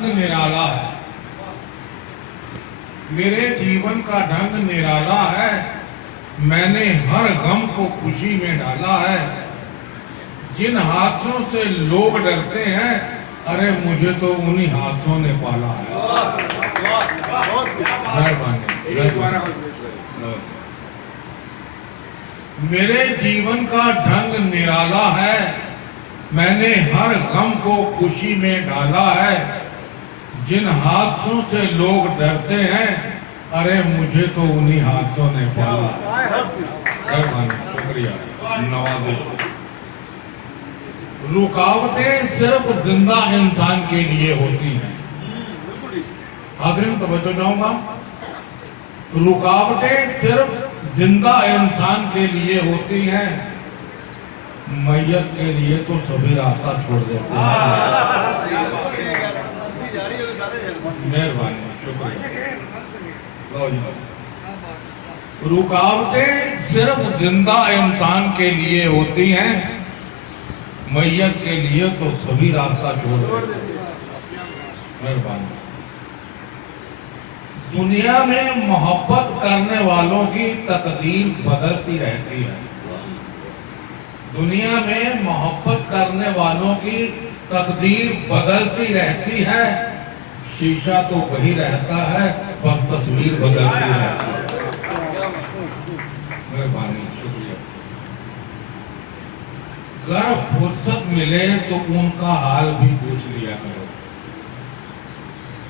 ढंग निराला है, मेरे जीवन का ढंग निराला है। मैंने हर गम को खुशी में डाला है। जिन हादसों से लोग डरते हैं, अरे मुझे तो उन्हीं हादसों ने पाला है। मेरे जीवन का ढंग निराला है। मैंने हर गम को खुशी में डाला है। जिन हादसों से लोग डरते हैं, अरे मुझे तो उन्हीं हादसों ने पाला है। शुक्रिया, नवाजिश। रुकावटें सिर्फ जिंदा इंसान के लिए होती हैं। हाज़रीन तवज्जो चाहूंगा, रुकावटें सिर्फ जिंदा इंसान के लिए होती हैं, मैयत के लिए तो सभी रास्ता छोड़ देते हैं। मेहरबानी, शुक्रिया। रुकावटें सिर्फ जिंदा इंसान के लिए होती हैं, मैयत के लिए तो सभी रास्ता छोड़ देते हैं। मेहरबानी। दुनिया में मोहब्बत करने वालों की तकदीर बदलती रहती है। दुनिया में मोहब्बत करने वालों की तकदीर बदलती रहती है। शीशा तो वही रहता है, बस तस्वीर बदलती रहती है। मेहरबानी, शुक्रिया। अगर फुर्सत मिले तो उनका हाल भी पूछ लिया करो।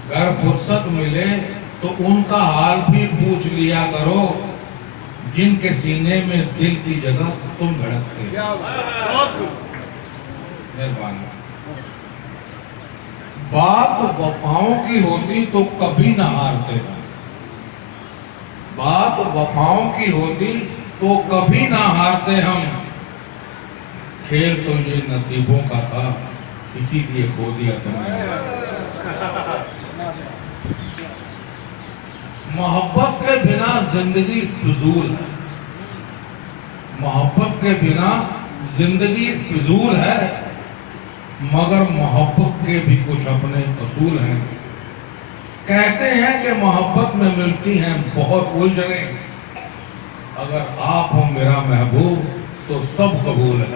अगर फुर्सत मिले तो उनका हाल भी पूछ लिया करो, जिनके सीने में दिल की जगह तुम धड़कते हो। मेहरबानी। बात वफाओं की होती तो कभी ना हारते हम। बात वफाओं की होती तो कभी ना हारते हम। खेल तो ये नसीबों का था, इसीलिए खो दिया तुमने। मोहब्बत के बिना जिंदगी फिजूल है। मोहब्बत के बिना जिंदगी फिजूल है, मगर मोहब्बत के भी कुछ अपने असूल हैं। कहते हैं कि मोहब्बत में मिलती हैं बहुत उलझने, अगर आप हो मेरा महबूब तो सब कबूल है।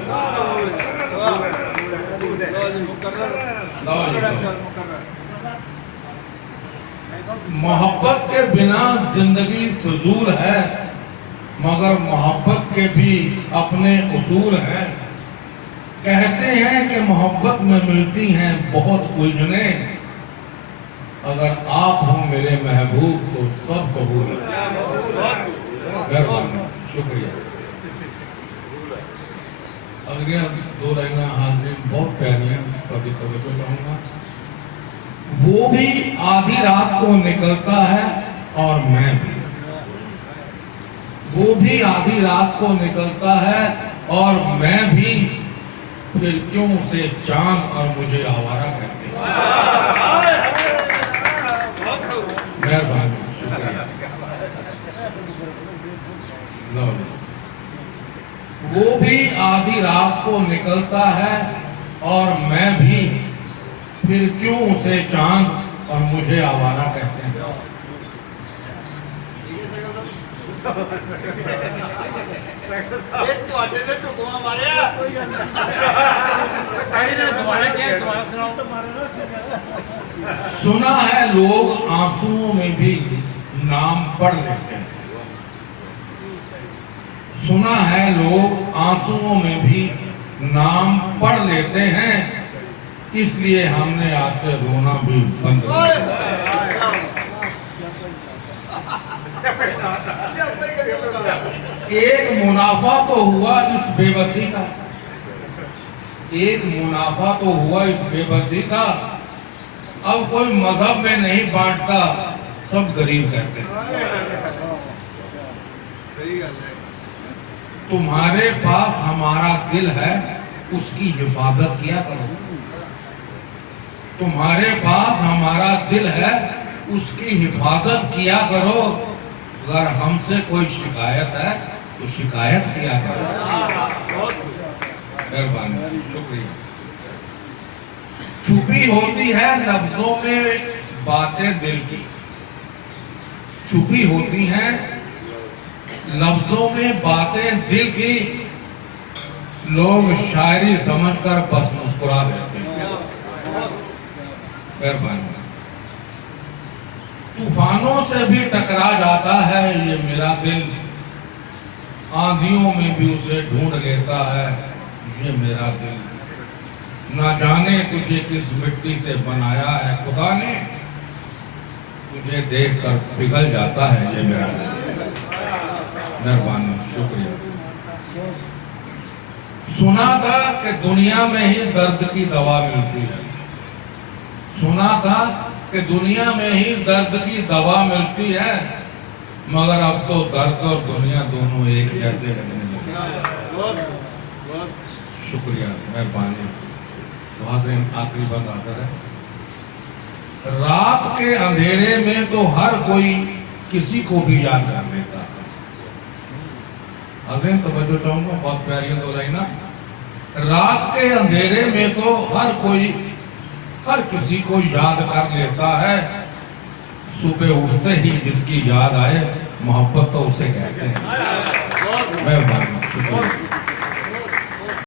मोहब्बत के बिना जिंदगी फिजूल है, मगर मोहब्बत के भी अपने उसूल हैं। कहते हैं कि मोहब्बत में मिलती हैं बहुत उलझने, अगर आप हो मेरे महबूब तो सब कबूल है। शुक्रिया। अगले दो लाइनें हाज़रीन बहुत प्यारी हैं, कभी तवज्जो चाहूंगा। वो भी आधी रात को निकलता है और मैं भी। वो भी आधी रात को निकलता है और मैं भी, फिर क्यों उसे चांद और मुझे आवारा कहते हैं। मेहरबानी, शुक्रिया। वो भी आधी रात को निकलता है और मैं भी, फिर क्यों उसे चांद और मुझे आवारा कहते हैं। सुना है लोग आंसुओं में भी नाम पढ़ लेते हैं। सुना है लोग आंसुओं में भी नाम पढ़ लेते हैं, इसलिए हमने आज से रोना भी बंद कर दिया। एक मुनाफा तो हुआ इस बेबसी का, एक मुनाफा तो हुआ इस बेबसी का। अब कोई मजहब में नहीं बांटता, सब गरीब कहते हैं। तुम्हारे पास हमारा दिल है, उसकी हिफाजत किया करो। तुम्हारे पास हमारा दिल है, उसकी हिफाजत किया करो। अगर हमसे कोई शिकायत है तो शिकायत किया करो। मेहरबानी, शुक्रिया। छुपी होती है लफ्जों में बातें दिल की, छुपी होती हैं लफ्जों में बातें दिल की, लोग शायरी समझकर बस मुस्कुरा देते हैं। मेहरबानी। तूफानों से भी टकरा जाता है ये मेरा दिल, आंधियों में भी उसे ढूंढ लेता है ये मेरा दिल। ना जाने तुझे किस मिट्टी से बनाया है खुदा ने, तुझे देखकर पिघल जाता है ये मेरा दिल। मेहरबानी, शुक्रिया। सुना था कि दुनिया में ही दर्द की दवा मिलती है, सुना था कि दुनिया में ही दर्द की दवा मिलती है, मगर अब तो दर्द और दुनिया दोनों एक जैसे लगने लगे। शुक्रिया, मेहरबानी। बहुत आखिरी बात हाजिर है। रात के अंधेरे में तो हर कोई किसी को भी याद कर लेता है। हाज़रीन तवज्जो चाहूंगा, बहुत प्यारी दो लाइना। रात के अंधेरे में तो हर कोई हर किसी को याद कर लेता है, सुबह उठते ही जिसकी याद आए मोहब्बत तो उसे कहते हैं। मेहरबानी, शुक्रिया।